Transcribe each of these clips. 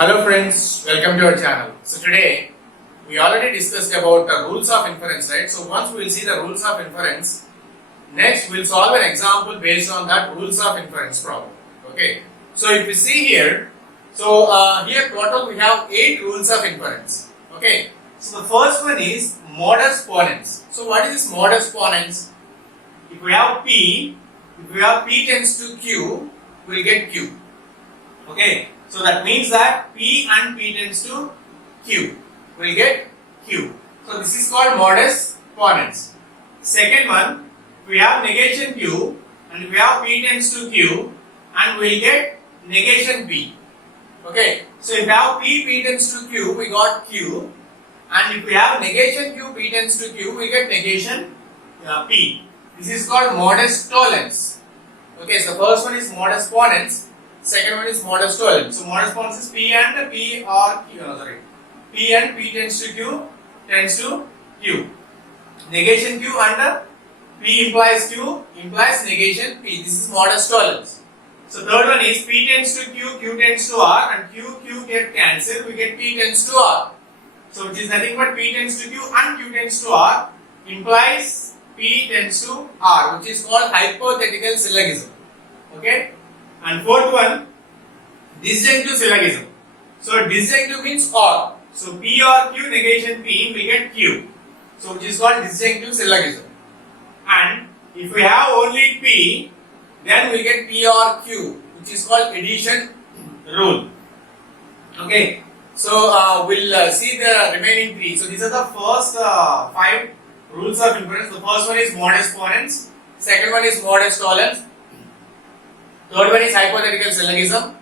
Hello friends, welcome to our channel. So today we already discussed about the rules of inference, right? So once we will see the rules of inference, next we'll solve an example based on that rules of inference problem. Okay. So if you see here, here total we have 8 rules of inference. Okay. So the first one is modus ponens. So what is this modus ponens? If we have P tends to Q, we'll get Q. Okay. So that means that P and P tends to Q. We'll get Q. So this is called modus ponens. Second one, we have negation Q and we have P tends to Q and we'll get negation P. Okay. So if we have P tends to Q, we got Q. And if we have negation Q, P tends to Q, we get negation P. This is called modus tollens. Okay. So first one is modus ponens. Second one is modus tollens. So modus ponens is P and P or Q. P and P tends to Q. Negation Q and P implies Q implies negation P. This is modus tollens. So third one is P tends to Q, Q tends to R, and Q get cancelled. We get P tends to R. So which is nothing but P tends to Q and Q tends to R implies P tends to R, which is called hypothetical syllogism. Okay. And fourth one, disjunctive syllogism. So disjunctive means or. So P or Q negation P, we get Q. So which is called disjunctive syllogism. And if we have only P, then we get P or Q, which is called addition rule. Okay. So we'll see the remaining 3. So these are the first 5 rules of inference. The first one is modus ponens. Second one is modus tollens. Third one is hypothetical syllogism.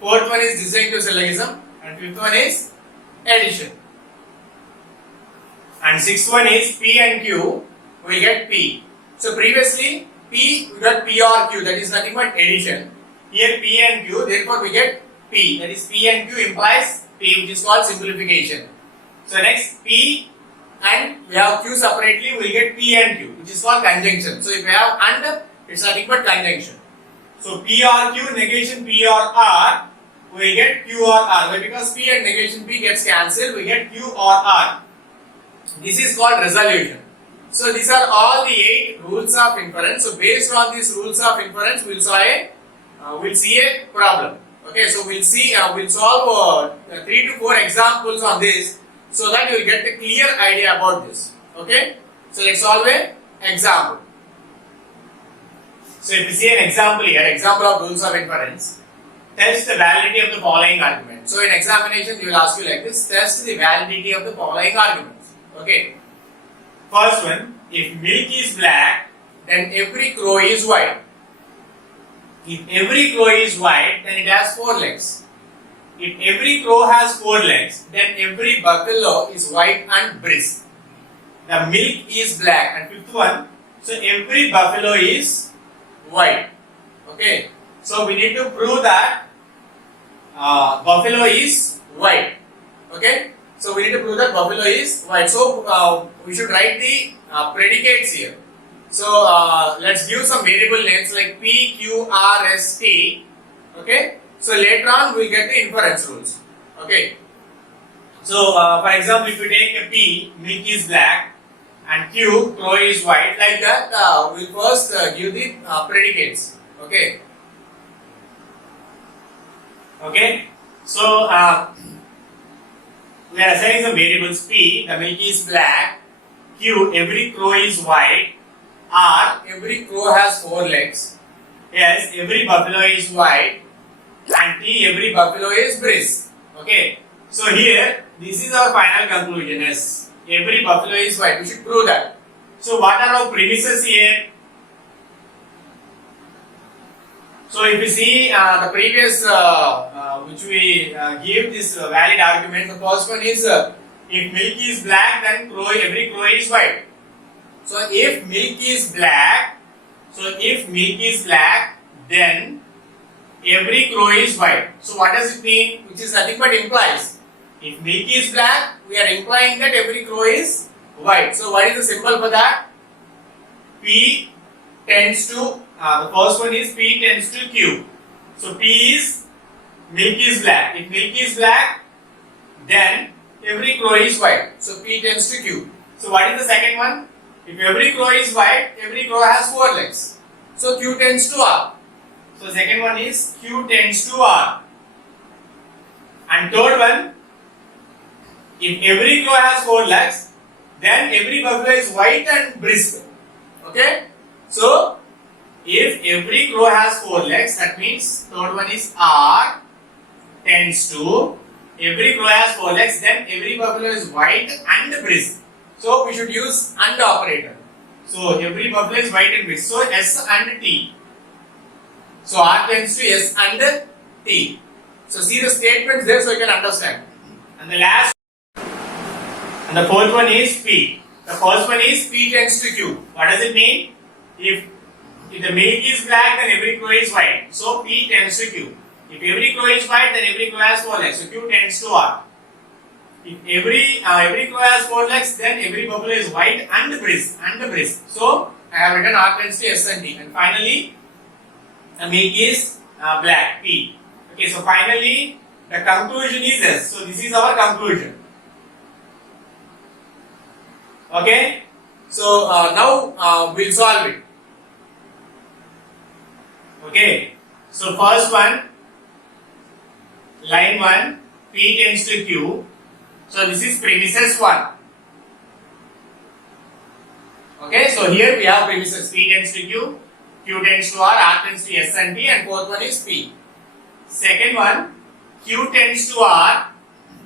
Fourth one is disjunctive syllogism. And fifth one is addition. And sixth one is P and Q. We get P. So previously P we got P or Q. That is nothing but addition. Here P and Q. Therefore we get P. That is P and Q implies P, which is called simplification. So next P and we have Q separately. We get P and Q, which is called conjunction. So if we have and, it's nothing but conjunction. So P or Q negation P or R, we get Q or R. But because P and negation P gets cancelled, we get Q or R. This is called resolution. So these are all the 8 rules of inference. So based on these rules of inference, we'll see a problem. Okay, so we'll solve 3 to 4 examples on this, so that you will get a clear idea about this. Okay, so let's solve an example. So if you see an example here, example of rules of inference, test the validity of the following argument. So in examination, they will ask you like this: test the validity of the following arguments. Okay. First one, if milk is black, then every crow is white. If every crow is white, then it has 4 legs. If every crow has 4 legs, then every buffalo is white and brisk. The milk is black. And fifth one, so every buffalo is white. Okay. So we need to prove that buffalo is white. Okay. So we need to prove that buffalo is white. So we should write the predicates here. So let's give some variable names like P, Q, R, S, T. Okay. So later on we get the inference rules. Okay. So for example, if we take a P, milk is black, and Q, crow is white, like that, we'll first give the predicates. Okay. Okay. So we are assigning some variables. P, the milk is black. Q, every crow is white. R, every crow has 4 legs. S, every buffalo is white. And T, every buffalo is brisk. Okay. So here, this is our final conclusion. S, every buffalo is white. We should prove that. So what are our premises here? So if you see the previous which we gave this valid argument, the first one is if milk is black, then every crow is white. So if milk is black, then every crow is white. So what does it mean? Which is nothing but implies. If milk is black, we are implying that every crow is white. So what is the symbol for that? P tends to, the first one is P tends to Q. So P is milk is black. If milk is black, then every crow is white. So P tends to Q. So what is the second one? If every crow is white, every crow has 4 legs. So Q tends to R. So second one is Q tends to R. And third one, if every crow has 4 legs, then every buffalo is white and brisk. Okay? So if every crow has 4 legs, that means third one is R tends to, every crow has 4 legs, then every buffalo is white and brisk. So we should use AND operator. So every buffalo is white and brisk. So S and T. So R tends to S and T. So see the statements there so you can understand. And the last and the fourth one is P. The first one is P tends to Q. What does it mean? If the milk is black, then every crow is white. So P tends to Q. If every crow is white, then every crow has 4 legs. So Q tends to R. If every crow has 4 legs, then every buffalo is white and brisk. So I have written R tends to S and T. And finally, the milk is black, P. Okay, so finally the conclusion is S. So this is our conclusion. Okay, so now we'll solve it. Okay, so first one, line 1, P tends to Q. So this is premises 1. Okay, so here we have premises P tends to Q, Q tends to R tends to S and T, and fourth one is P. Second one, Q tends to R.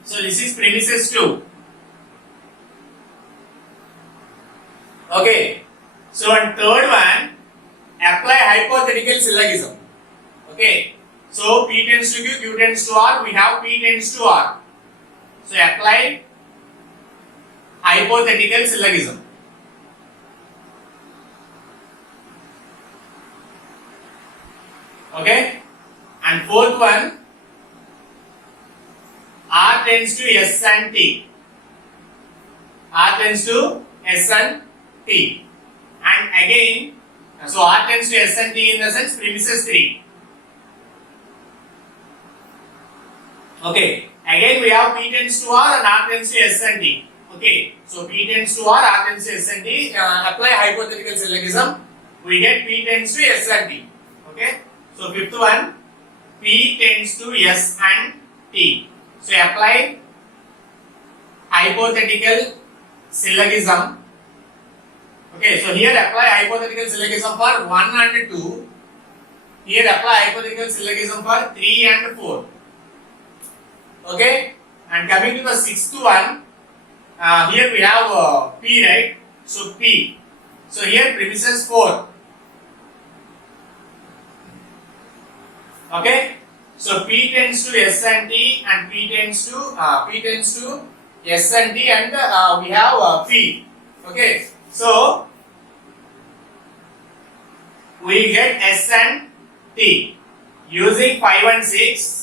So this is premises 2. Okay, so and third one, apply hypothetical syllogism. Okay, so P tends to Q, Q tends to R, we have P tends to R. So apply hypothetical syllogism. Okay, and fourth one, R tends to S and T. R tends to S and T. And again, so R tends to S and T in the sense premises 3. Okay, again we have P tends to R and R tends to S and T. Okay, so P tends to R tends to S and T. Apply hypothetical syllogism. We get P tends to S and T. Okay, so fifth one, P tends to S and T. So apply hypothetical syllogism. Okay, so here apply hypothetical syllogism for 1 and 2. Here apply hypothetical syllogism for 3 and 4. Okay, and coming to the sixth one, here we have P, right? So P. So here premises 4. Okay, so P tends to S and T, and P tends to S and T, and we have P. Okay, so we get S and T using 5 and 6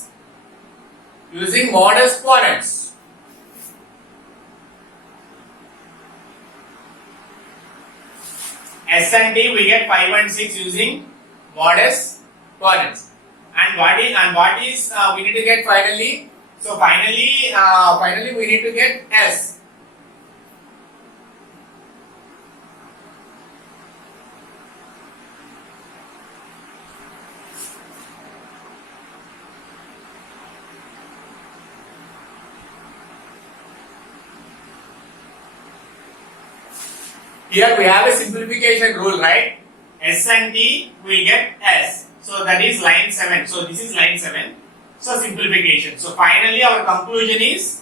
using modest ponens. S and T we get 5 and 6 using modest ponens. And what is we need to get finally? So finally we need to get S. Here we have a simplification rule, right? S and T we get S. So that is line 7. So this is line 7. So simplification. So finally our conclusion is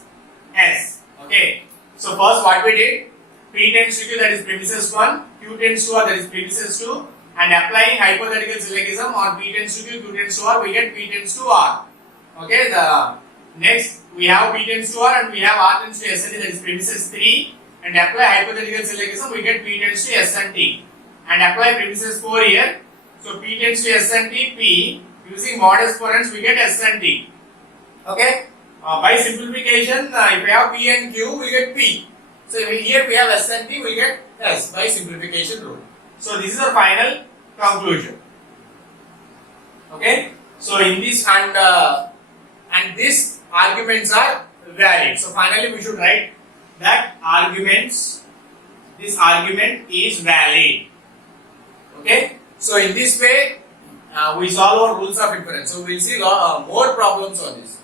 S. Okay. So first what we did, P tends to Q, that is premises 1, Q tends to R, that is premises 2, and applying hypothetical syllogism on P tends to Q, Q tends to R, we get P tends to R. Okay. The next we have P tends to R and we have R tends to S and T, that is premises 3, and apply hypothetical syllogism, we get P tends to S and T, and apply premises 4 here. So P tends to S and T, P, using modest ponens we get S and T. Okay. By simplification, if we have P and Q, we get P. So here we have S and T, we get S by simplification rule. So this is our final conclusion. Okay. So in this, and these arguments are valid. So finally we should write that this argument is valid. Okay. So in this way we solve our rules of inference. So we will see more problems on this.